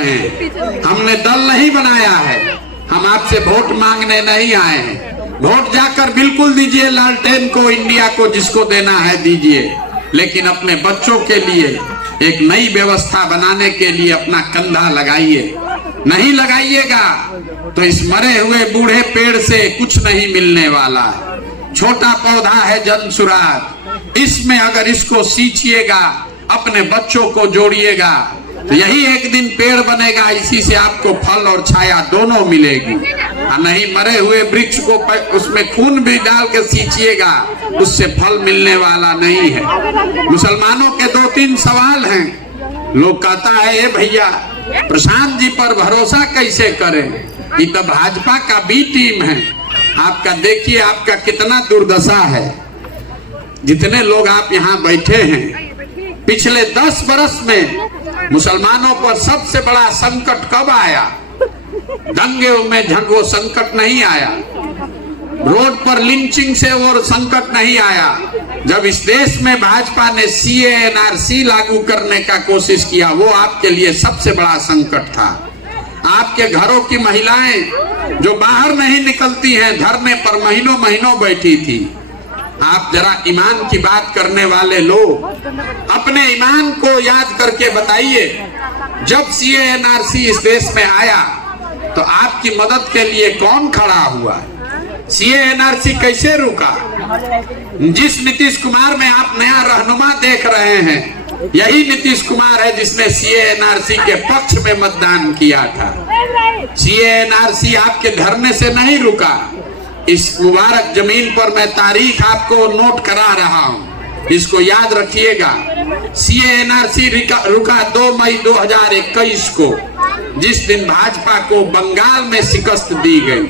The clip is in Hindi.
रहे हैं। हमने दल नहीं बनाया है, हम आपसे वोट मांगने नहीं आए हैं। वोट जाकर बिल्कुल दीजिए, लालटेन को, इंडिया को, जिसको देना है दीजिए, लेकिन अपने बच्चों के लिए एक नई व्यवस्था बनाने के लिए अपना कंधा लगाइए। नहीं लगाइएगा तो इस मरे हुए बूढ़े पेड़ से कुछ नहीं मिलने वाला है। छोटा पौधा है जनसुराज, इसमें अगर इसको सींचिएगा, अपने बच्चों को जोड़िएगा, तो यही एक दिन पेड़ बनेगा। इसी से आपको फल और छाया दोनों मिलेगी। नहीं मरे हुए वृक्ष को उसमें खून भी डाल के सींचिएगा, उससे फल मिलने वाला नहीं है। मुसलमानों के 2-3 सवाल हैं। लोग कहता है ए भैया प्रशांत जी पर भरोसा कैसे करें, ये तो भाजपा का बी टीम है। आपका देखिए आपका कितना दुर्दशा है। जितने लोग आप यहाँ बैठे हैं, पिछले 10 बरस में मुसलमानों पर सबसे बड़ा संकट कब आया? दंगे में झगड़ों संकट नहीं आया, रोड पर लिंचिंग से और संकट नहीं आया। जब इस देश में भाजपा ने CAA NRC लागू करने का कोशिश किया, वो आपके लिए सबसे बड़ा संकट था। आपके घरों की महिलाएं जो बाहर नहीं निकलती हैं, धरने पर महीनों महीनों बैठी थी। आप जरा ईमान की बात करने वाले लोग अपने ईमान को याद करके बताइए, जब CAA NRC इस देश में आया तो आपकी मदद के लिए कौन खड़ा हुआ? CAA NRC कैसे रुका? जिस नीतीश कुमार में आप नया रहनुमा देख रहे हैं, यही नीतीश कुमार है जिसने CAA NRC के पक्ष में मतदान किया था। CAA NRC आपके धरने से नहीं रुका। इस मुबारक जमीन पर मैं तारीख आपको नोट करा रहा हूं, इसको याद रखिएगा। CAA NRC रुका 2 मई 2021 को, जिस दिन भाजपा को बंगाल में शिकस्त दी गई।